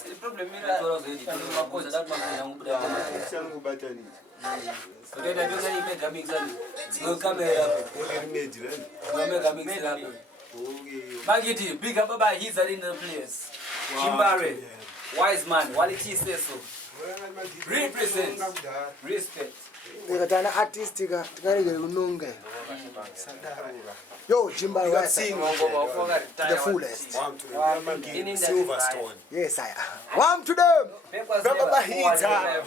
the problem is that Magribhi, big up about he's in the place. Mbare, wise man, what it says so. Represent, respect. Artistic, yo, Jimba, the fullest. Silverstone. Yes, I am. One to them.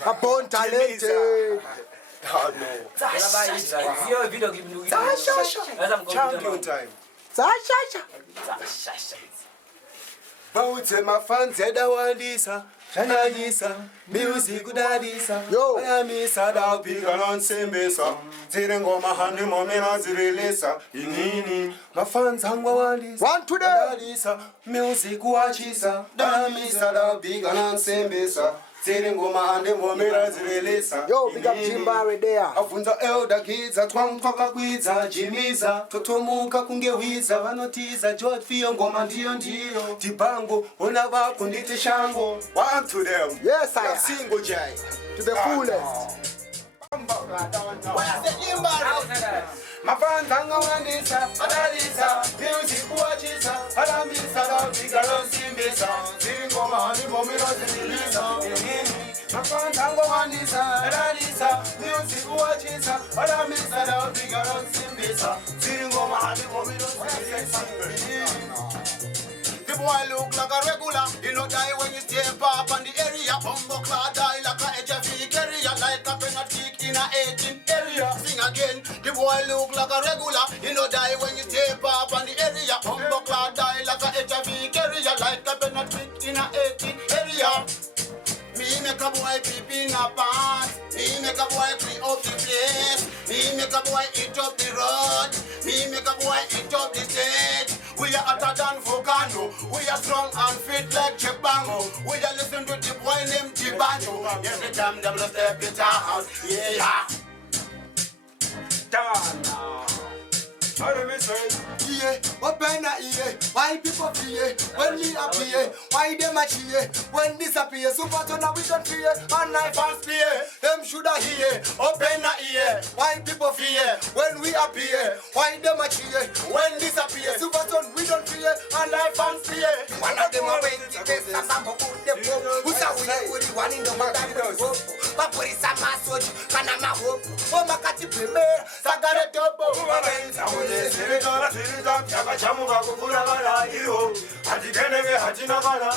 Upon talented. Champion time. Bawutse mafanze dawandisa chananyisa music kudadisa yo ayamisa dawupika nonsembesa zire ngoma handi momena zirelesa inini mafanze angwawandisa one to them music wachisa ayamisa dawupika nonsembesa zire ngoma handi momena zirelesa yo big up Zimbabwe there afunza elder kids atwamfaka kwidza jimiza totomuka kungehwiza vanotiza jot fiyo ngoma ndiyo tibango ona vako nditi shango one to them yes I am single jay to the fullest mafandanga wandisa adalisa music kuachisa alamisa dawupika nonsembesa zire ngoma handi momena zirelesa mafandanga wandisa adalisa music kuachisa alamisa dawupika nonsembesa zire ngoma handi momena zirelesa. The boy look like a regular, you know die when you step up on the area. Bumbo clad die like a edge of area, like a penalty kick in a 18 area. Sing again, the boy look like a regular, you know die when you step up on the area. Bumbo clad die like a edge of area, like a penalty kick in a 18 area. Me make a boy peep in a pants, me make a boy clean up the place, me make a boy eat up the road, me make a boy eat up the stage. We are hotter than Volcano, we are strong and fit like Chebango. We are listen to the boy named Tibango. Every time them lost their pizza house, yeah. Done. How do we say? Yeah, open a ear. Why people fear? When we appear, why them a cheer? When disappear, super tuna we don't fear. And life and spear, them shoulda hear. Open a ear. Why people fear? When we appear, why them a cheer? When disappear, super tuna we don't fear. And life and spear. One of them are waiting to get some bamboo. Who's a winner with the one in the mother? But what is a massage? Panama hope. Oh, my catchy premier. Sagare topo. Sirida, Chamuka, Kukura, Io, Atikene, Hatinavana,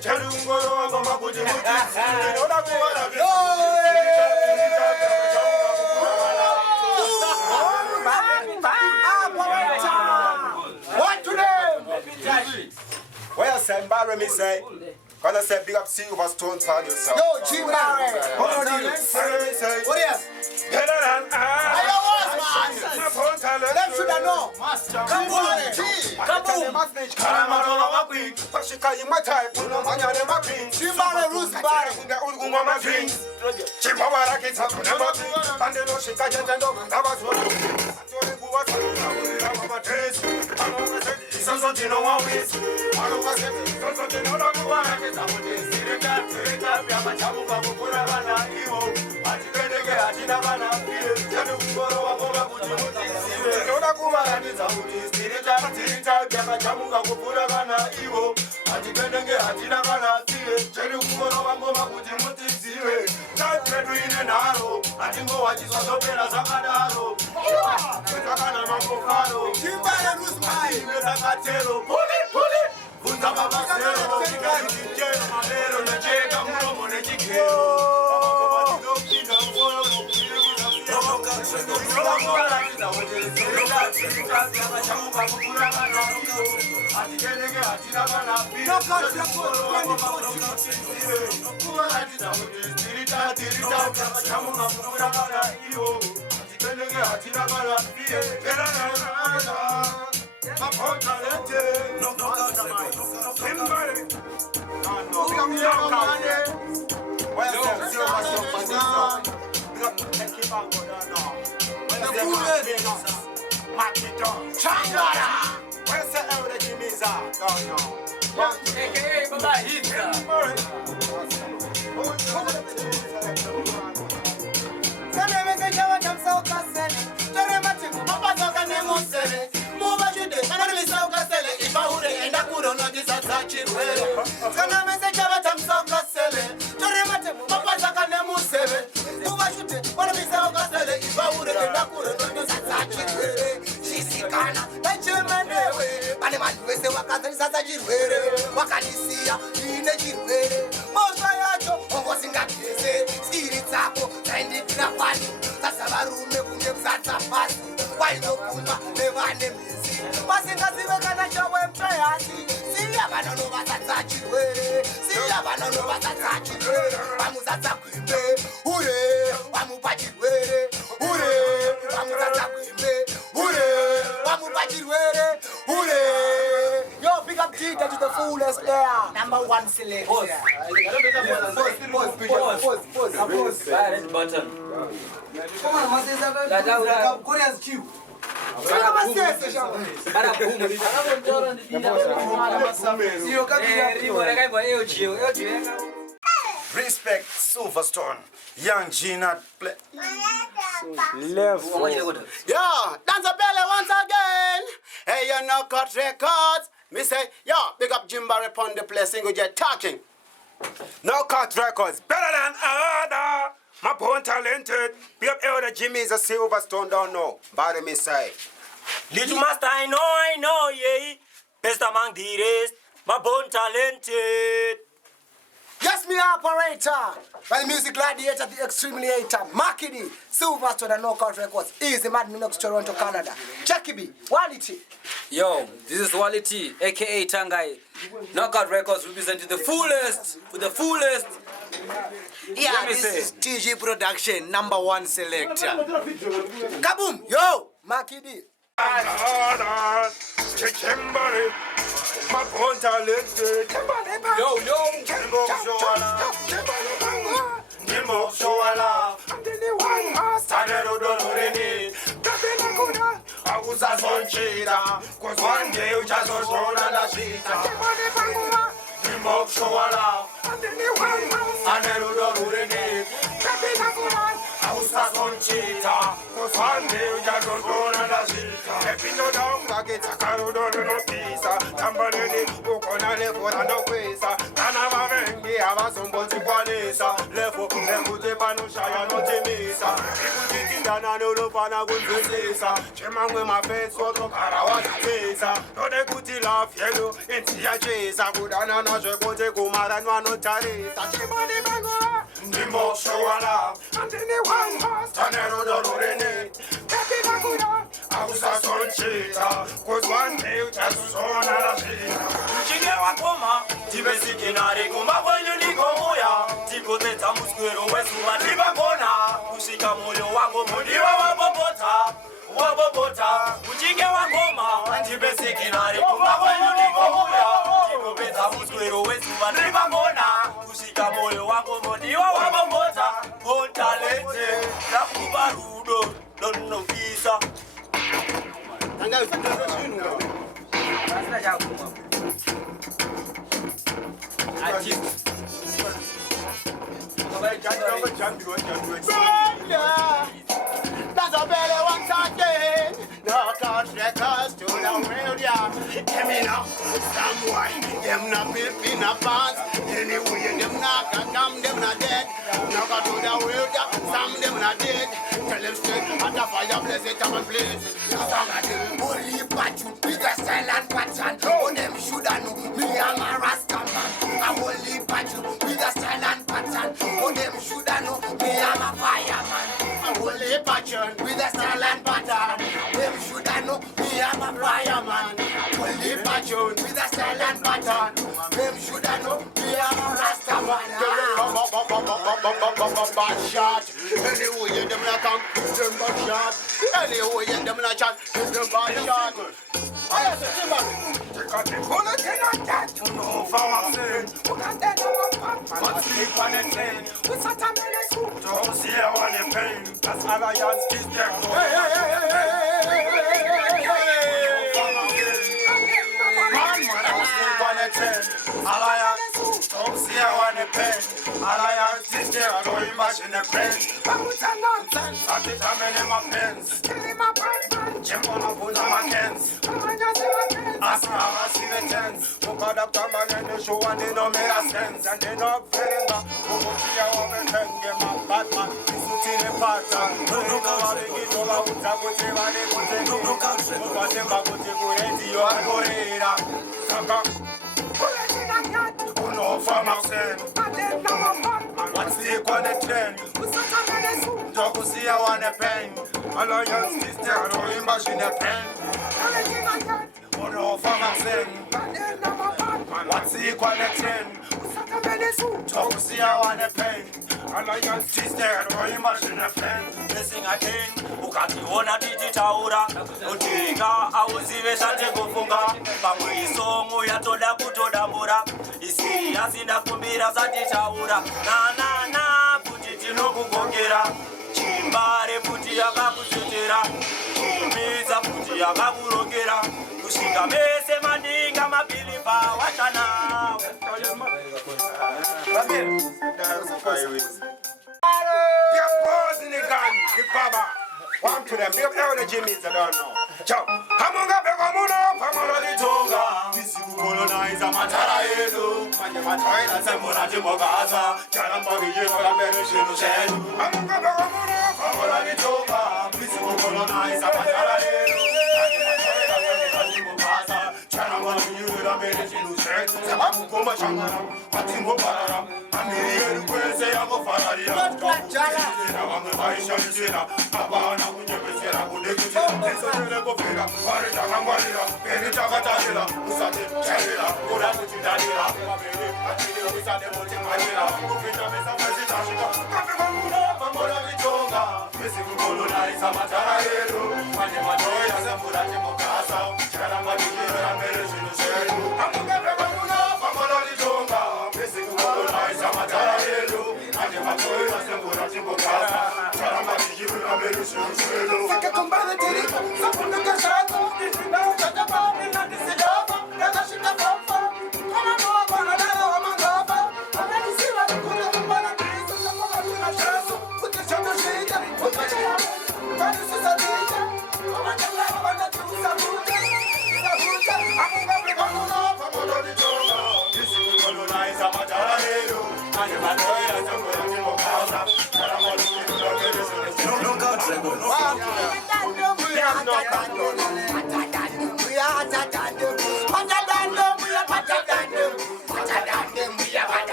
Chalungo, Makuji, what to them? Where say, Mbare me say? Because I said, big up Silverstone for yourself. yo Zimbabwe What yes? Better than I was, man. Them should have known. Come on, come on. Pashika in my type, no man, you're never clean. Zimbabwe, Mbare, the Ulguma drink. Chipawara gets up, never do. And the Loshika Jet and Dog, that was what AKA Baba Hita. Yo, big up Ajita to the fullest there. Number one select. Pause. Button. Come on, Korea's queue. Respect Silverstone. Young G not play. Left. Yeah, dance a belly once again. Hey, you know, cut records. Me say, yo, big up Mbare upon the place, single jet talking. No cut records. Better than other. My born talented. Big up elder Jimmy is a Silverstone, don't know. Body me say. Little master, I know, yeah. Best among the rest. My born talented. Yes, me operator. My music gladiator, the extremely hater. Makidi, Silverstone and Knockout Records. Easy Mad Minox, Toronto, Canada. Checkibi, Quality. Yo, this is Wality, aka Tangai. Knockout Records representing the fullest, with the fullest. Yeah, this is TG Production, number one selector. Kaboom, yo, Makidi. Mbare, my born talented. Yo. Cause one day you just was born and a cheetah. That's a belly once again. No cut records to the world, yeah. Give me now, some wine. Them not built in a pants. Anyway, them not come, them not dead. No cut to the world, yeah. Some them not dead. Tell them straight, at the fire, bless it, come and place. Some of them only pattern, bigger style and pattern. Oh, them shoulda know me, I'm a Rasta man. I'm only pattern, bigger style and pattern. Oh, them shoulda know me, I'm a fireman. I'm only pattern, with a style and pattern. Them shoulda know me, I'm a fireman. Only pattern, with a style and pattern. Them shoulda know me, I'm a Rasta man. Bad shot. Anyway, them not come, them bad shot. Anyway, them not chat, them bad shot. Oh yes, take out the bullet and that to know for myself. Who got that but sleep on the train. We sat a minute soup. Don't see how they pain. That's Alliance kiss them. Alliance, don't see how they pain. Alliance sister, I know you machine a friend. What's a nonsense? I did how many my pens. Killing my boyfriend. Jim on a put on my hands. I see the tens. Who got up to man in the show and they don't make a sense. And they don't feel that. Who go see a woman and get my Batman. Listen to the pattern. Look how they get over with a good thing and they put it in. Look how they put it in. You are going to Saka. Who know for myself? What's the connection? Don't see I want a pen. Alliance sister, I don't imagine a pen. Who know for myself? What's the connection? Don't see I want a pen. Alliance sister, I don't imagine a pen. Missing again, ukationa tichitaura utika auzive shate kufunga pamwe isomo yatoda kutodambura isi asina kumbira satichaura na kuti tinokugongera chimbare kuti yakakusetera chimiza kuti yakakurongera kusvika mese mandinga mapilipa wachana In the gun, the baba. One to them, big elder Jimmy's, I don't know. Ciao. Hamunga Begamuno, Pamara di Tonga. This is colonize a Mataraedo. Manyamatara, Samura Timogaza. Jarambagi, American Shed. Hamunga Begamuno, Pamara di Tonga. This is colonize a Mataraedo. Jarambagi, American Shed. Amukoma Shangara, Patimbo Pararam. I'm here to say I'm a Fararia. Abana kunyebesera kudekitira nesonere kofera parita kangwarira perita katashira usate chaira kura kuchidadira mabere atiri usate motimarira kupita mesa mwezitashika kapekamura pamora vitonga mesi kukolonaiza matara yedu manje matoya sembura timokasa charamba tikira mbere zvinu zvedu amungepekamura pamora vitonga mesi kukolonaiza matara yedu manje matoya sembura timokasa charamba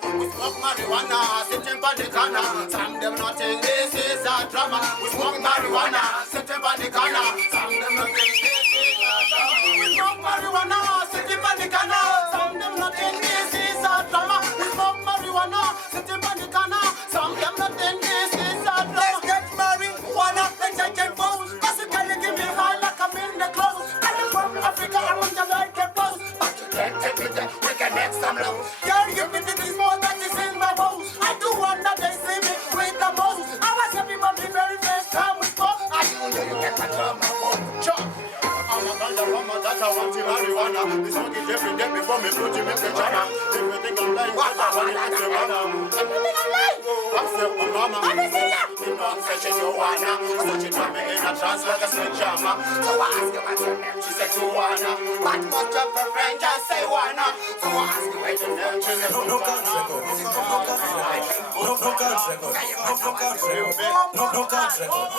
Marijuana, sitting by the corner. Some them not think this is a drama. We smoke marijuana, sitting by the corner. Some them not think this is a drama. We smoke marijuana, sitting by the corner. Some them not think this is a drama. We smoke marijuana, sitting by the corner. Some them not think this is a drama. Let's get marijuana, let's take pose. Basically give me high like I'm in the clothes. I'm from Africa, I want to like a pose. But you can't take me there, we can make some love. Girl, give me this more than this in my bones. I do wonder they see me with the most. I was everybody very first time we spoke. I knew you get control my phone. Chop. I'm a kind of woman that I want to marijuana. We smoke it every day before me put him in the jama. Everything I'm lying, what I want to say, everything I'm lying. I'm still my mama. I'm a singer. You know I'm such a Joanna. Such a drama in a trance like a sledgehammer. So I ask you what's your name. She said Joanna. But most of her friends just say Wanna. So I ask you what's your name. She said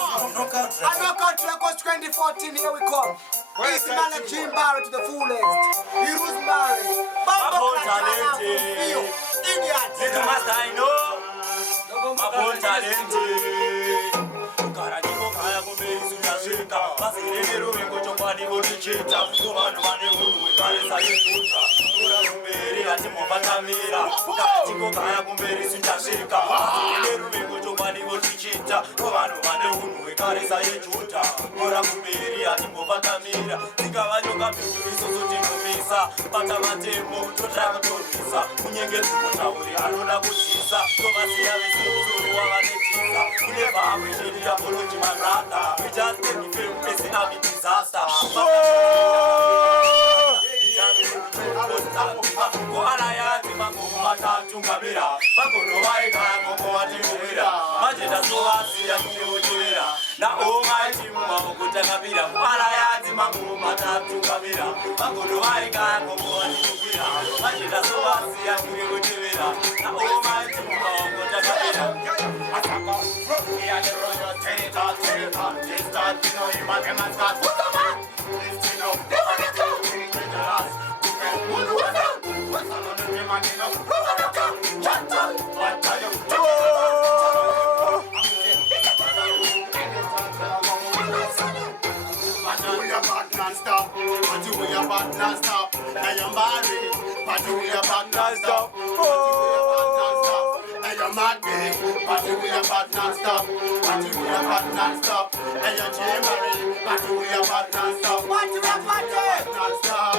Knockout Records 2014, here we come. It's Jim Mbare to the fullest. Heroes Mbare. Idiot. Little master I know. Mabon talented. Karadiko kaya kumbe sunashika. Basirero wengo chopani bodichita. Kumano mane uru kare sayetuta. Kura kumberi ati mobatamira. Karadiko kaya kumbe sunashika. Basirero wengo chopani bodichita. Kumano mane uru kare sayetuta. Kura kumberi ati mobatamira. Tikavanyoka pinjuliso sotinomisa. Pata matemo totrava torisa. Kunyenge tumotauri anoda kutisa. Tovasiya vesi uzuru wavanetisa. Never appreciate apology, my brother. We just take the film, facing a big disaster. Na almighty mama kutakabira mara yazi mangu matatukabira magono waika kokuwanikubira majida sowasi ya kuwekutewera na almighty mama kutakabira asaka ya royo teka testa tino imagema start kutama destino devanaka dangerous kuke wasa no demanino romanaka chata watayo non-stop, but you are back non-stop. I am Mbare, but you are back non-stop. I am Magribhi, but you are back non-stop. But you are back non-stop. I am Mbare, but you are back non-stop. But you are back non-stop.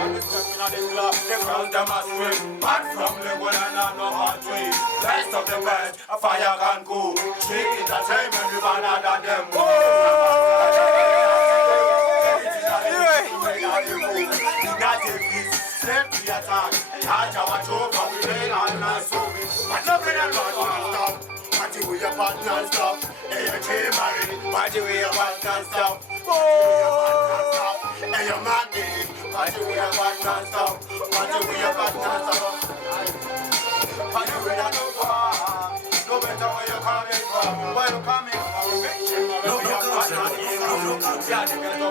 I'm stepping on the club, the crowd them a swing. Back from the one and no hard way. Best of the best, a fire can go. Shake it and time when you better than them. Charge our choker, we lay on and so we. But nothing and not non-stop. But you are back non-stop. Hey, you're Mbare, but you are back non-stop. Hey, you're Magribhi, but you are back non-stop. But you are back non-stop. But you are no far. No matter where you're coming from. Where you're coming from. No country.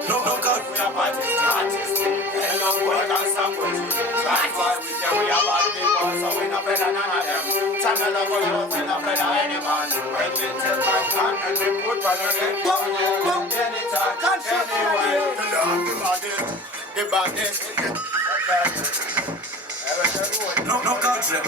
No country. We are parties, artists. And I'm working somewhere. That's why we say we are bad people, so we're not better than none of them. Channel of our youth, we're not better than anyone. When we take my time and we put on the red, anytime, anywhere. The baddest. No country.